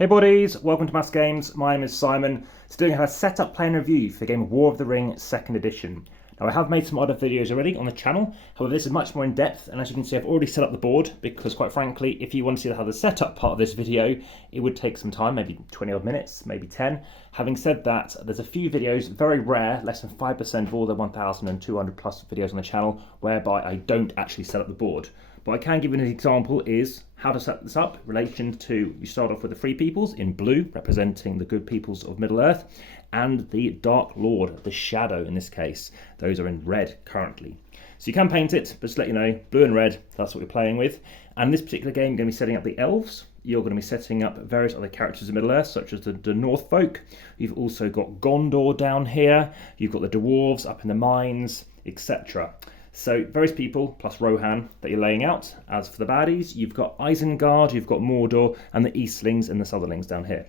Hey buddies, welcome to AmassGames. My name is Simon. Today I have a setup play and review for the game War of the Ring 2nd edition. Now I have made some other videos already on the channel, however this is much more in depth, and as you can see I've already set up the board because quite frankly if you want to see how the setup part of this video it would take some time, maybe 20 odd minutes, maybe 10. Having said that, there's a few videos, very rare, less than 5% of all the 1,200 plus videos on the channel whereby I don't actually set up the board. But I can give you an example is how to set this up in relation to, you start off with the Free Peoples in blue, representing the good peoples of Middle Earth, and the Dark Lord, the Shadow in this case. Those are in red currently. So you can paint it, but just to let you know, blue and red, that's what we're playing with. And in this particular game, you're going to be setting up the elves. You're going to be setting up various other characters of Middle Earth, such as the North folk. You've also got Gondor down here. You've got the dwarves up in the mines, etc. So various people plus Rohan that you're laying out. As for the baddies, you've got Isengard, you've got Mordor, and the Eastlings and the Southerlings down here.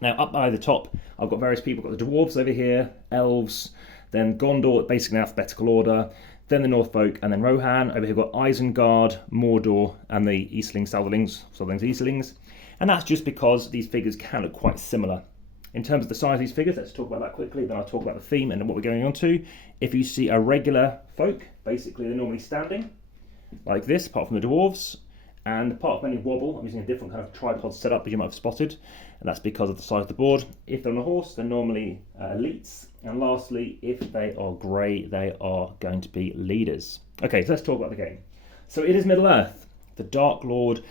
Now up by the top, I've got various people. I've got the dwarves over here, elves, then Gondor, basically in alphabetical order, then the North folk, and then Rohan. Over here we've got Isengard, Mordor, and the Eastlings, Southerlings, Eastlings. And that's just because these figures can look quite similar. In terms of the size of these figures, let's talk about that quickly, then I'll talk about the theme and what we're going on to. If you see a regular folk, basically they're normally standing, like this, apart from the dwarves, and apart from any wobble, I'm using a different kind of tripod setup as you might have spotted, and that's because of the size of the board. If they're on a horse, they're normally elites, and lastly, if they are grey, they are going to be leaders. Okay, so let's talk about the game. So it is Middle Earth. The Dark Lord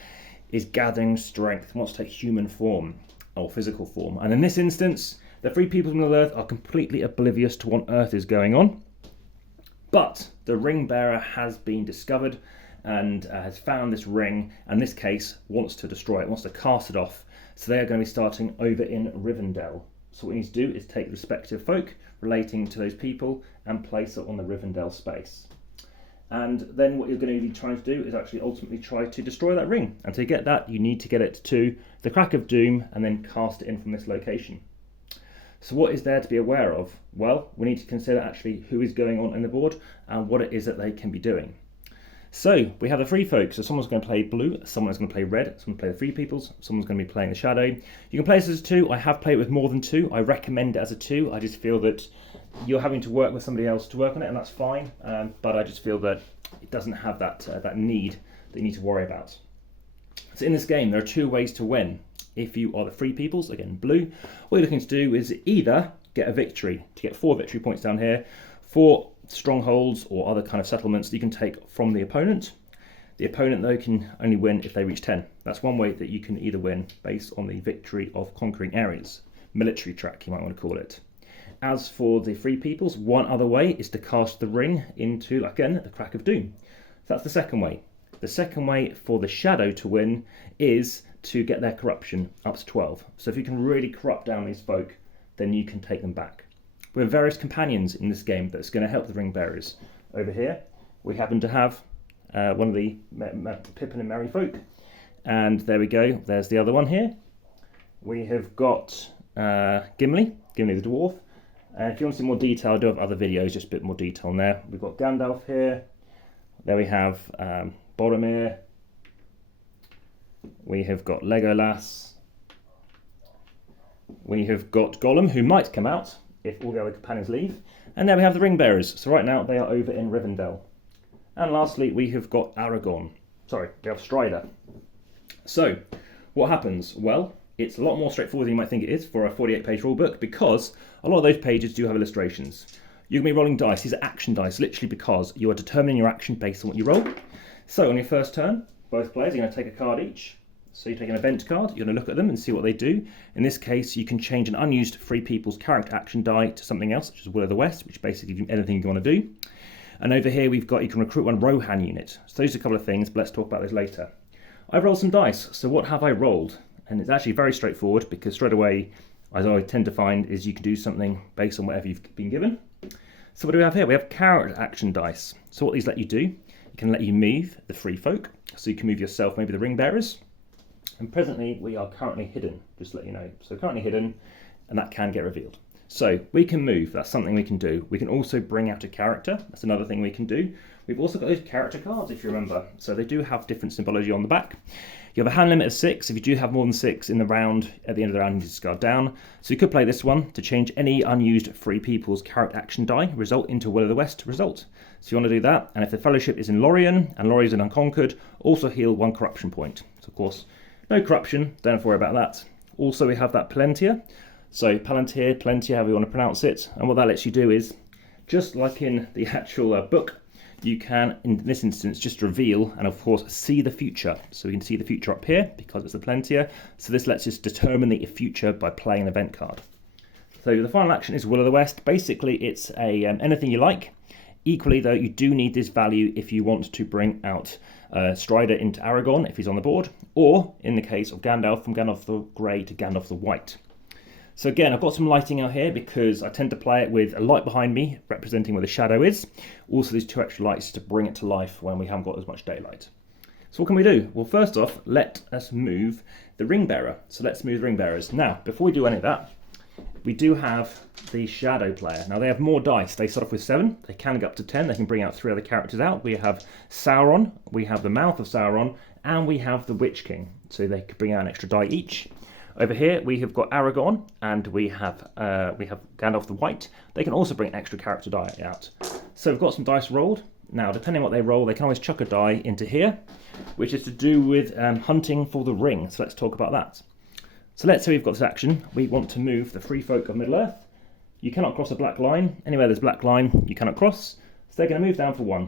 is gathering strength, wants to take human form, or physical form. And in this instance, the Free Peoples of Middle Earth are completely oblivious to what on earth is going on. But the ring bearer has been discovered and has found this ring, and in this case wants to destroy it, wants to cast it off. So they are going to be starting over in Rivendell. So what we need to do is take respective folk relating to those people and place it on the Rivendell space. And then what you're going to be trying to do is actually ultimately try to destroy that ring. And to get that, you need to get it to the Crack of Doom and then cast it in from this location. So what is there to be aware of? Well, we need to consider actually who is going on in the board and what it is that they can be doing. So we have the free folk. So someone's going to play blue, someone's going to play red, someone's going to play the Free Peoples, someone's going to be playing the Shadow. You can play this as a 2. I have played it with more than 2. I recommend it as a 2. I just feel that you're having to work with somebody else to work on it, and that's fine. But I just feel that it doesn't have that need that you need to worry about. So in this game, there are 2 ways to win. If you are the Free Peoples, again blue, what you're looking to do is either get a victory, to get 4 victory points down here, 4 strongholds or other kind of settlements that you can take from the opponent. The opponent though can only win if they reach 10. That's one way that you can either win based on the victory of conquering areas. Military track you might want to call it. As for the Free Peoples, one other way is to cast the ring into, again, the Crack of Doom. So that's the second way. The second way for the Shadow to win is to get their corruption up to 12. So if you can really corrupt down these folk, then you can take them back. We have various companions in this game that's going to help the ring bearers. Over here, we happen to have one of the Pippin and Merry folk. And there we go, there's the other one here. We have got Gimli the dwarf. And if you want to see more detail, I do have other videos, just a bit more detail on there. We've got Gandalf here. There we have Boromir. We have got Legolas. We have got Gollum, who might come out if all the other companions leave. And there we have the ring bearers. So right now they are over in Rivendell. And lastly, we have got Aragorn. Sorry, we have Strider. So what happens? Well, it's a lot more straightforward than you might think it is for a 48-page rulebook because a lot of those pages do have illustrations. You're going to be rolling dice. These are action dice, literally because you are determining your action based on what you roll. So on your first turn, both players are going to take a card each. So you take an event card, you're going to look at them and see what they do. In this case, you can change an unused Free People's character action die to something else, such as Will of the West, which basically gives you anything you want to do. And over here we've got, you can recruit one Rohan unit. So those are a couple of things, but let's talk about those later. I've rolled some dice. So what have I rolled? And it's actually very straightforward because straight away, as I tend to find, is you can do something based on whatever you've been given. So what do we have here? We have character action dice. So what these let you do, it can let you move the free folk. So you can move yourself, maybe the ring bearers. And presently we are currently hidden, just to let you know. So currently hidden, and that can get revealed. So we can move, that's something we can do. We can also bring out a character, that's another thing we can do. We've also got those character cards, if you remember. So they do have different symbology on the back. You have a hand limit of 6. If you do have more than 6 in the round, at the end of the round, you discard down. So you could play this one to change any unused free people's character action die result into Will of the West result. So you want to do that. And if the Fellowship is in Lorien, and Lorien's in Unconquered, also heal 1 corruption point. So of course, no corruption, don't have to worry about that. Also we have that Palantir. So Palantir, however you want to pronounce it. And what that lets you do is, just like in the actual book, you can, in this instance, just reveal and of course see the future. So we can see the future up here because it's a Palantir. So this lets us determine the future by playing an event card. So the final action is Will of the West. Basically it's a anything you like. Equally though, you do need this value if you want to bring out Strider into Aragorn if he's on the board, or in the case of Gandalf, from Gandalf the Grey to Gandalf the White. So again, I've got some lighting out here because I tend to play it with a light behind me representing where the shadow is. Also these 2 extra lights to bring it to life when we haven't got as much daylight. So what can we do? Well, first off, let us move the ring bearer. So let's move the ring bearers. Now, before we do any of that, we do have the shadow player. Now they have more dice. They start off with 7. They can go up to 10. They can bring out 3 other characters out. We have Sauron, we have the Mouth of Sauron, and we have the Witch King. So they could bring out an extra die each. Over here we have got Aragorn and we have Gandalf the White. They can also bring an extra character die out. So we've got some dice rolled. Now depending on what they roll, they can always chuck a die into here, which is to do with hunting for the ring. So let's talk about that. So let's say we've got this action. We want to move the free folk of Middle-earth. You cannot cross a black line. Anywhere there's a black line, you cannot cross. So they're going to move down for 1.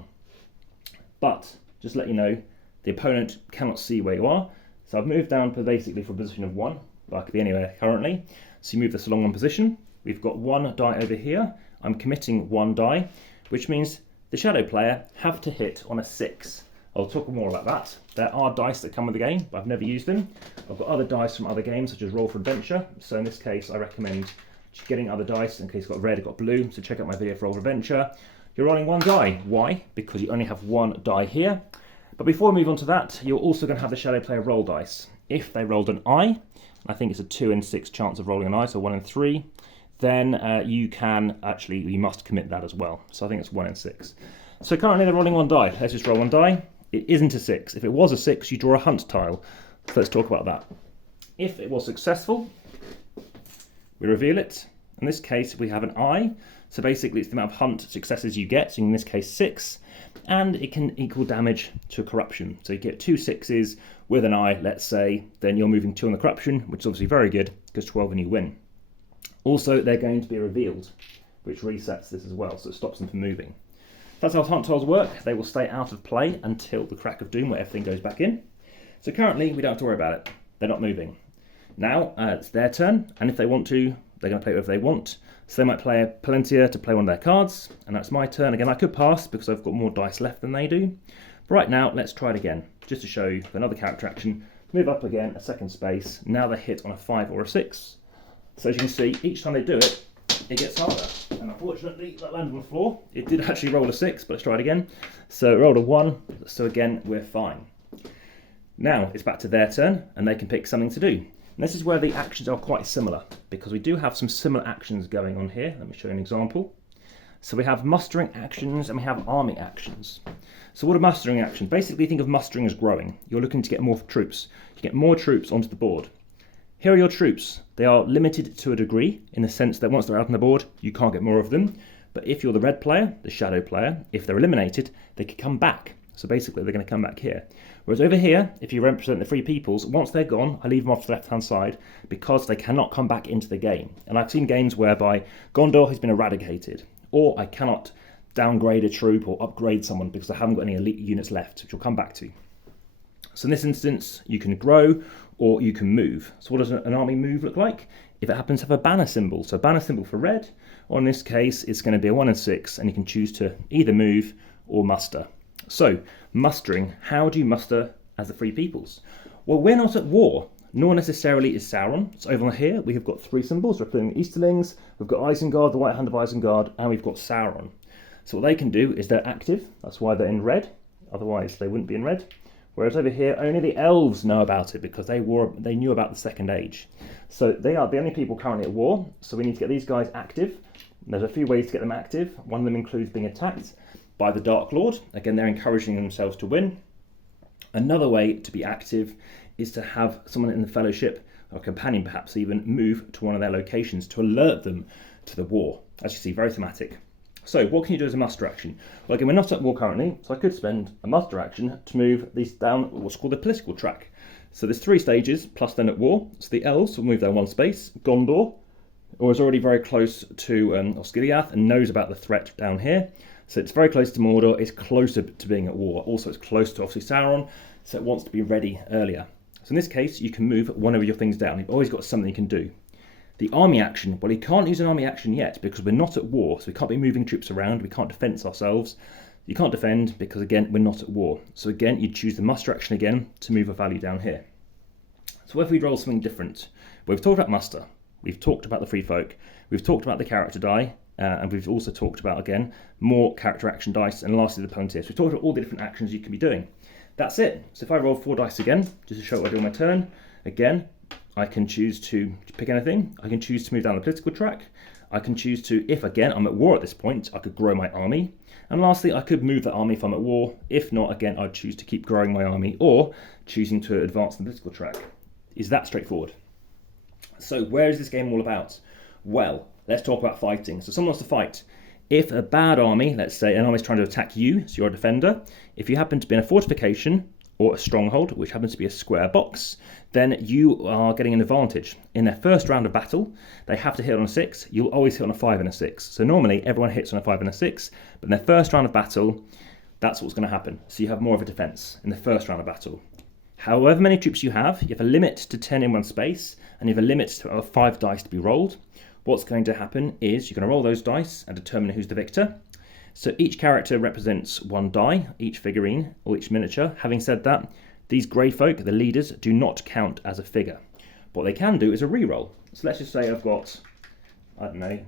But just to let you know, the opponent cannot see where you are. So I've moved down basically for a position of 1. But I could be anywhere currently. So you move this along 1 position. We've got 1 die over here. I'm committing 1 die, which means the shadow player have to hit on a 6. I'll talk more about that. There are dice that come with the game, but I've never used them. I've got other dice from other games, such as Roll for Adventure. So in this case, I recommend getting other dice in case you've got red, you've got blue. So check out my video for Roll for Adventure. You're rolling 1 die. Why? Because you only have 1 die here. But before we move on to that, you're also going to have the shadow player roll dice. If they rolled an eye, I think it's a 2 in 6 chance of rolling an eye, so 1 in 3, then you must commit that as well. So I think it's 1 in 6. So currently they're rolling 1 die. Let's just roll 1 die. It isn't a 6. If it was a 6, you draw a hunt tile. So let's talk about that. If it was successful, we reveal it. In this case, we have an eye. So basically it's the amount of hunt successes you get, so in this case 6, and it can equal damage to corruption. So you get 2 6s with an eye, let's say, then you're moving 2 on the corruption, which is obviously very good, because 12 and you win. Also, they're going to be revealed, which resets this as well, so it stops them from moving. That's how hunt tiles work. They will stay out of play until the crack of doom, where everything goes back in. So currently, we don't have to worry about it. They're not moving. Now, it's their turn, and if they want to, they're going to play whatever they want. So they might play a Palantir to play one of their cards, and that's my turn. Again, I could pass because I've got more dice left than they do. But right now, let's try it again, just to show you another character action. Move up again, a second space. Now they hit on a 5 or a 6. So as you can see, each time they do it, it gets harder. And unfortunately, that landed on the floor. It did actually roll a 6, but let's try it again. So it rolled a 1, so again, we're fine. Now it's back to their turn, and they can pick something to do. And this is where the actions are quite similar, because we do have some similar actions going on here. Let me show you an example. So we have mustering actions and we have army actions. So what are mustering actions? Basically think of mustering as growing. You're looking to get more troops. You get more troops onto the board. Here are your troops. They are limited to a degree in the sense that once they're out on the board, you can't get more of them. But if you're the red player, the shadow player, if they're eliminated, they can come back. So basically they're going to come back here. Whereas over here, if you represent the free peoples, once they're gone, I leave them off to the left-hand side because they cannot come back into the game. And I've seen games whereby Gondor has been eradicated, or I cannot downgrade a troop or upgrade someone because I haven't got any elite units left, which we'll come back to. So in this instance, you can grow or you can move. So what does an army move look like? If it happens to have a banner symbol, so a banner symbol for red, or in this case, it's going to be a 1 in 6, and you can choose to either move or muster. So, mustering, how do you muster as the free peoples? Well, we're not at war, nor necessarily is Sauron. So over here, we have got 3 symbols representing the Easterlings, we've got Isengard, the White Hand of Isengard, and we've got Sauron. So what they can do is they're active, that's why they're in red, otherwise they wouldn't be in red. Whereas over here, only the elves know about it because they knew about the Second Age. So they are the only people currently at war, so we need to get these guys active. There's a few ways to get them active. One of them includes being attacked. by the Dark Lord. Again, they're encouraging themselves to win. Another way to be active is to have someone in the fellowship, or a companion perhaps even, move to one of their locations to alert them to the war. As you see, very thematic. So what can you do as a muster action? Well, again, we're not at war currently, so I could spend a muster action to move these down what's called the political track. So there's 3 stages, plus then at war. So the elves will move down 1 space. Gondor, or is already very close to Osgiliath and knows about the threat down here. So it's very close to Mordor, it's closer to being at war. Also, it's close to obviously Sauron, so it wants to be ready earlier. So in this case, you can move one of your things down. You've always got something you can do. The army action, well, you can't use an army action yet because we're not at war, so we can't be moving troops around, we can't defend ourselves. You can't defend because, again, we're not at war. So again, you choose the muster action again to move a value down here. So what if we roll something different? Well, we've talked about muster, we've talked about the free folk, we've talked about the character die, and we've also talked about, again, more character action dice, and lastly the Palantir. So we've talked about all the different actions you can be doing. That's it. So if I roll 4 dice again, just to show what I do on my turn, again, I can choose to pick anything. I can choose to move down the political track. I can choose to, if again I'm at war at this point, I could grow my army. And lastly, I could move the army if I'm at war. If not, again, I'd choose to keep growing my army or choosing to advance the political track. Is that straightforward? So where is this game all about? Well, let's talk about fighting. So someone wants to fight. If a bad army, let's say an army is trying to attack you, so you're a defender, if you happen to be in a fortification or a stronghold, which happens to be a square box, then you are getting an advantage. In their first round of battle, they have to hit on a 6. You'll always hit on a 5 and a 6. So normally everyone hits on a 5 and a 6, but in their first round of battle, that's what's going to happen. So you have more of a defense in the first round of battle. However many troops you have a limit to 10 in one space, and you have a limit to 5 dice to be rolled. What's going to happen is you're going to roll those dice and determine who's the victor. So each character represents 1 die, each figurine or each miniature. Having said that, these grey folk, the leaders, do not count as a figure. What they can do is a re-roll. So let's just say I've got, I don't know,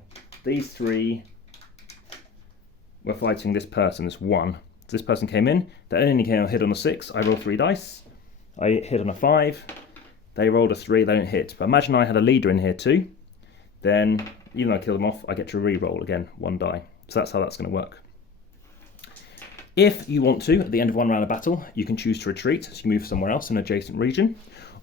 these 3 were fighting this person, this 1. So this person came in, they only came hit on a 6, I roll 3 dice, I hit on a 5, they rolled a 3, they don't hit. But imagine I had a leader in here too, then even though I kill them off, I get to re-roll again 1 die. So that's how that's going to work. If you want to, at the end of 1 round of battle, you can choose to retreat, so you move somewhere else in an adjacent region,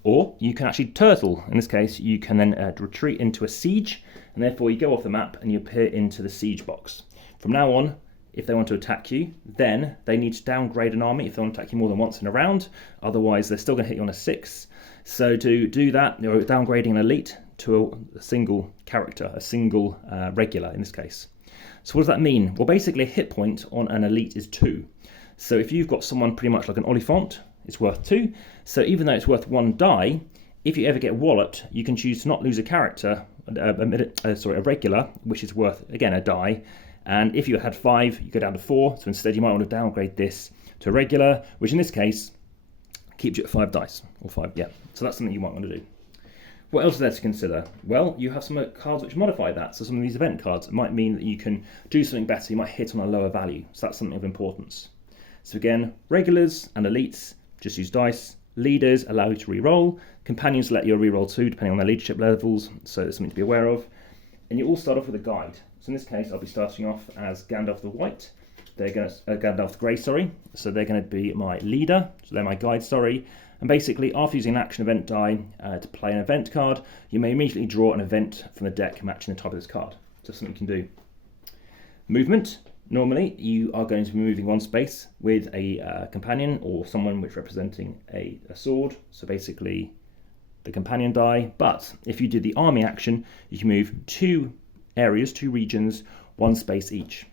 or you can actually turtle. In this case, you can then retreat into a siege, and therefore you go off the map and you appear into the siege box. From now on, if they want to attack you, then they need to downgrade an army if they want to attack you more than once in a round, otherwise they're still going to hit you on a 6. So to do that, you're downgrading an elite to a single character, a single regular in this case. So what does that mean? Well, basically a hit point on an elite is 2. So if you've got someone pretty much like an Oliphant, it's worth 2. So even though it's worth 1 die, if you ever get walloped, you can choose to not lose a character, a regular, which is worth, again, a die. And if you had 5, you go down to 4. So instead you might want to downgrade this to a regular, which in this case keeps you at 5 dice, or 5, yeah. So that's something you might want to do. What else is there to consider? Well, you have some cards which modify that. So some of these event cards, it might mean that you can do something better. You might hit on a lower value. So that's something of importance. So again, regulars and elites, just use dice. Leaders allow you to re-roll. Companions let you re-roll too, depending on their leadership levels. So there's something to be aware of. And you all start off with a guide. So in this case, I'll be starting off as Gandalf the White. They're going to, Gandalf the Grey, sorry. So they're going to be my leader. So they're my guide, sorry. And basically, after using an action event die to play an event card, you may immediately draw an event from the deck matching the type of this card. So something you can do. Movement. Normally, you are going to be moving 1 space with a companion or someone which representing a sword. So basically, the companion die. But if you did the army action, you can move 2 areas, 2 regions, 1 space each.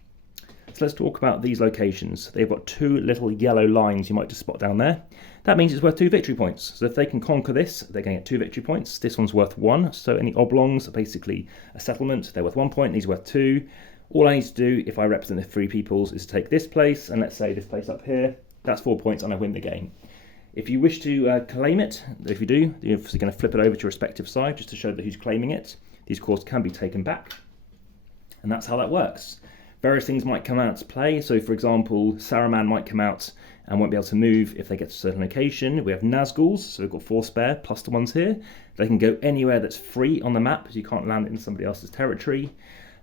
So let's talk about these locations. They've got 2 little yellow lines you might just spot down there. That means it's worth 2 victory points. So if they can conquer this, they're going to get 2 victory points. This one's worth 1. So any oblongs are basically a settlement. They're worth 1 point. These are worth 2. All I need to do, if I represent the 3 peoples, is take this place, and let's say this place up here. That's 4 points, and I win the game. If you wish to claim it, if you do, you're obviously going to flip it over to your respective side, just to show that who's claiming it. These, of course, can be taken back. And that's how that works. Various things might come out to play. So, for example, Saruman might come out and won't be able to move if they get to a certain location. We have Nazguls, so we've got 4 spare, plus the ones here. They can go anywhere that's free on the map, so you can't land in somebody else's territory.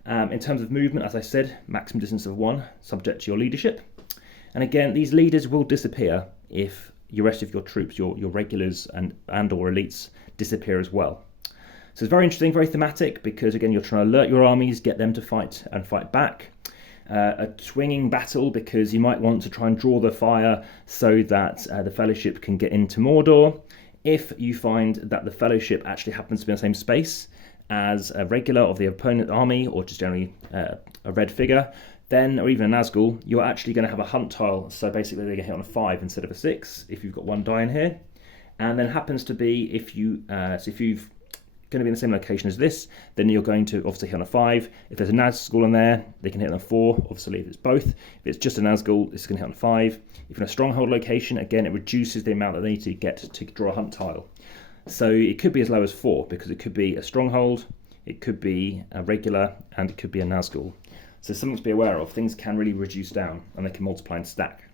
In terms of movement, as I said, maximum distance of 1, subject to your leadership. And again, these leaders will disappear if the rest of your troops, your regulars and or elites disappear as well. So it's very interesting, very thematic, because again, you're trying to alert your armies, get them to fight and fight back. A swinging battle, because you might want to try and draw the fire so that the Fellowship can get into Mordor. If you find that the Fellowship actually happens to be in the same space as a regular of the opponent army, or just generally a red figure, then, or even a Nazgul, you're actually going to have a hunt tile. So basically they get hit on a 5 instead of a 6 if you've got 1 die in here. And then happens to be if you've going to be in the same location as this, then you're going to obviously hit on a 5. If there's a Nazgul in there, they can hit on a 4. Obviously, if it's both. If it's just a Nazgul, it's going to hit on a 5. If you're in a stronghold location, again, it reduces the amount that they need to get to draw a hunt tile. So it could be as low as 4, because it could be a stronghold, it could be a regular, and it could be a Nazgul. So something to be aware of. Things can really reduce down, and they can multiply and stack.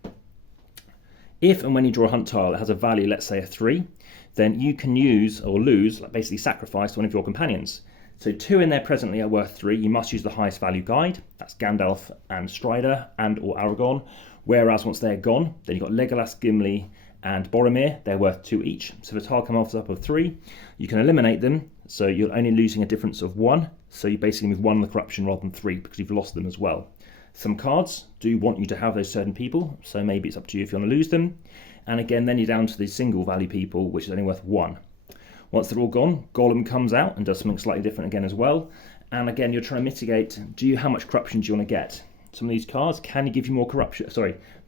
If and when you draw a hunt tile, it has a value, let's say a 3, then you can use or lose, like basically sacrifice one of your companions. So 2 in there presently are worth 3. You must use the highest value guide. That's Gandalf and Strider and or Aragorn. Whereas once they're gone, then you've got Legolas, Gimli and Boromir. They're worth 2 each. So if a tile comes up of 3, you can eliminate them. So you're only losing a difference of 1. So you basically move 1 in the corruption rather than 3, because you've lost them as well. Some cards do want you to have those certain people, so maybe it's up to you if you want to lose them. And again, then you're down to the single value people, which is only worth 1. Once they're all gone, Gollum comes out and does something slightly different again as well. And again, you're trying to mitigate, how much corruption do you want to get? Some of these cards, can you give you more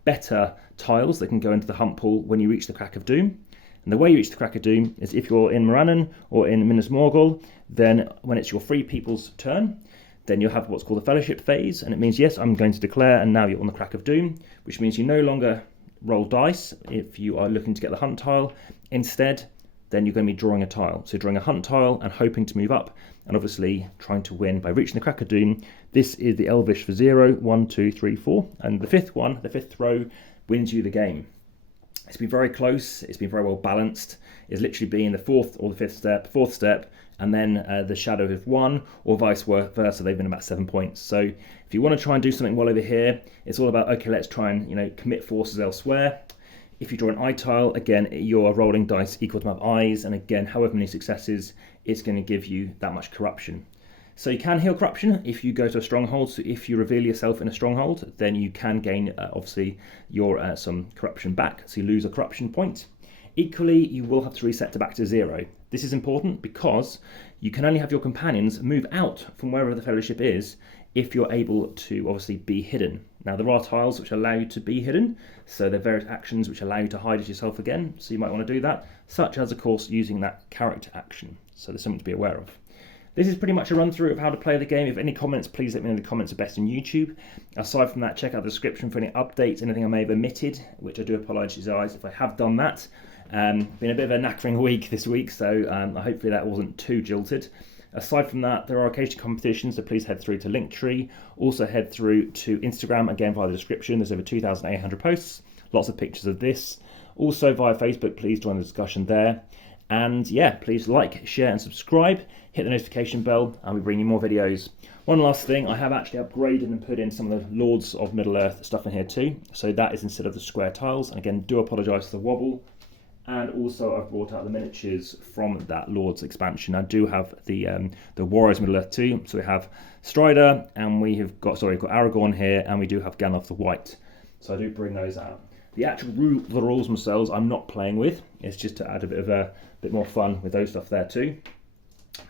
better tiles that can go into the hunt pool when you reach the Crack of Doom? And the way you reach the Crack of Doom is if you're in Morannon or in Minas Morgul, then when it's your free people's turn, then you'll have what's called the Fellowship phase, and it means, yes, I'm going to declare, and now you're on the Crack of Doom, which means you no longer roll dice if you are looking to get the hunt tile. Instead, then you're going to be drawing a tile. So drawing a hunt tile and hoping to move up, and obviously trying to win by reaching the Crack of Doom. This is the Elvish for 0, 1, 2, 3, 4, and the fifth one, the fifth throw, wins you the game. It's been very close, it's been very well balanced. It's literally been the fourth or the fourth step, and then the shadow of 1, or vice versa. They've been about 7 points. So if you want to try and do something well over here, it's all about, okay, let's try and commit forces elsewhere. If you draw an eye tile, again, you're rolling dice equal to the amount of eyes, and again, however many successes, it's going to give you that much corruption. So you can heal corruption if you go to a stronghold. So if you reveal yourself in a stronghold, then you can gain, obviously, your some corruption back. So you lose a corruption point. Equally, you will have to reset back to 0. This is important because you can only have your companions move out from wherever the Fellowship is if you're able to obviously be hidden. Now, there are tiles which allow you to be hidden, so there are various actions which allow you to hide as yourself again, so you might want to do that, such as, of course, using that character action. So there's something to be aware of. This is pretty much a run through of how to play the game. If any comments, please let me know in the comments are best on YouTube. Aside from that, check out the description for any updates, anything I may have omitted, which I do apologise if I have done that. Been a bit of a knackering week this week, so hopefully that wasn't too jilted. Aside from that, there are occasional competitions, so please head through to Linktree. Also head through to Instagram, again via the description. There's over 2,800 posts, lots of pictures of this. Also via Facebook, please join the discussion there. And yeah, please like, share and subscribe. Hit the notification bell and we bring you more videos. One last thing, I have actually upgraded and put in some of the Lords of Middle-earth stuff in here too. So that is instead of the square tiles. And again, do apologise for the wobble. And also I've brought out the miniatures from that Lord's expansion. I do have the Warriors Middle-earth too. So we have Strider and we've got Aragorn here, and we do have Gandalf the White. So I do bring those out. The actual the rules themselves I'm not playing with. It's just to add a bit more fun with those stuff there too.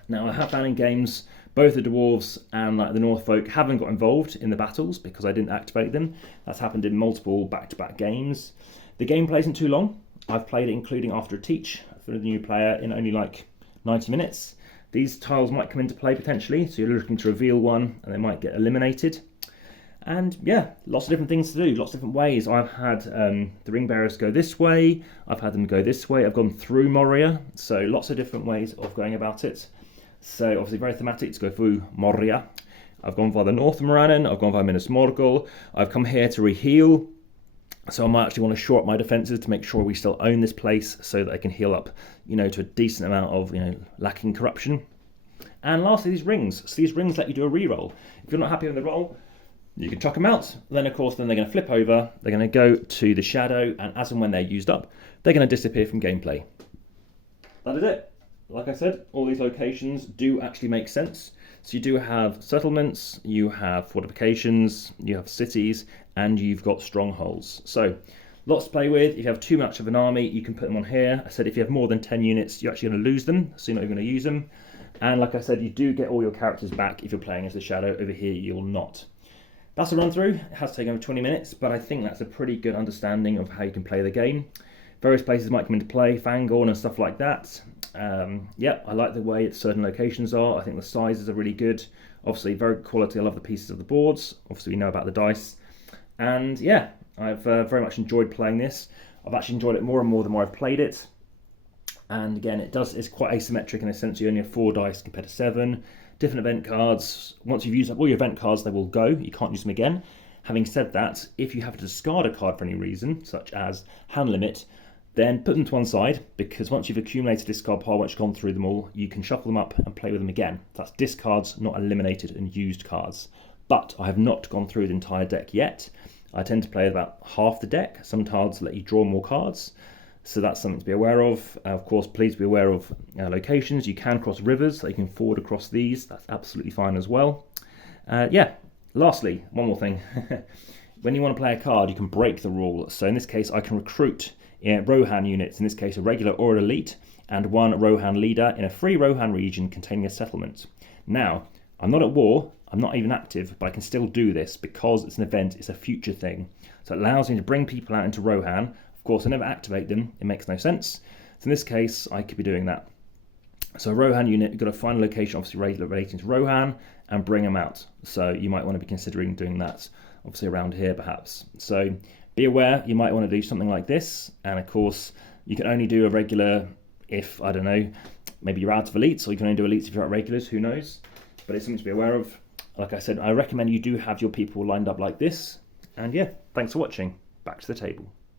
Now I have found in games both the dwarves and the Northfolk haven't got involved in the battles because I didn't activate them. That's happened in multiple back-to-back games. The gameplay isn't too long. I've played it including after a teach for the new player in only like 90 minutes. These tiles might come into play potentially, so you're looking to reveal one and they might get eliminated. And yeah, lots of different things to do, lots of different ways. I've had the ring bearers go this way, I've had them go this way, I've gone through Moria, so lots of different ways of going about it. So obviously very thematic to go through Moria. I've gone via the north of Morannon, I've gone via Minas Morgul, I've come here to re-heal. So I might actually want to shore up my defences to make sure we still own this place so that I can heal up, to a decent amount of, lacking corruption. And lastly, these rings. So these rings let you do a reroll. If you're not happy with the roll, you can chuck them out. Then, of course, they're going to flip over. They're going to go to the shadow, and as and when they're used up, they're going to disappear from gameplay. That is it. Like I said, all these locations do actually make sense. So you do have settlements, you have fortifications, you have cities, and you've got strongholds. So lots to play with. If you have too much of an army, you can put them on here. I said if you have more than 10 units, you're actually going to lose them, so you're not even going to use them. And like I said, you do get all your characters back if you're playing as the shadow. Over here, you'll not. That's a run through. It has taken over 20 minutes, but I think that's a pretty good understanding of how you can play the game. Various places might come into play, Fangorn and stuff like that. Yeah, I like the way certain locations are. I think the sizes are really good. Obviously, very good quality. I love the pieces of the boards. Obviously, we know about the dice. And yeah, I've very much enjoyed playing this. I've actually enjoyed it more and more the more I've played it. And again, it's quite asymmetric in the sense you only have 4 dice compared to 7. Different event cards. Once you've used up all your event cards, they will go. You can't use them again. Having said that, if you have to discard a card for any reason, such as hand limit, then put them to one side, because once you've accumulated a discard pile, once you've gone through them all, you can shuffle them up and play with them again. That's discards, not eliminated and used cards. But I have not gone through the entire deck yet. I tend to play about half the deck. Some cards let you draw more cards, so that's something to be aware of. Of course, please be aware of locations. You can cross rivers, so you can forward across these. That's absolutely fine as well. Yeah, lastly, one more thing. When you want to play a card, you can break the rule. So in this case, I can recruit Rohan units, in this case a regular or an elite, and 1 Rohan leader in a free Rohan region containing a settlement. Now, I'm not at war, I'm not even active, but I can still do this because it's an event, it's a future thing. So it allows me to bring people out into Rohan. Of course, I never activate them, it makes no sense. So in this case, I could be doing that. So a Rohan unit, you've got to find a location obviously relating to Rohan and bring them out. So you might want to be considering doing that, obviously around here perhaps. So be aware, you might want to do something like this, and of course you can only do a regular if, I don't know, maybe you're out of elites, or you can only do elites if you're at regulars, who knows, but it's something to be aware of. Like I said, I recommend you do have your people lined up like this, and yeah, thanks for watching. Back to the table.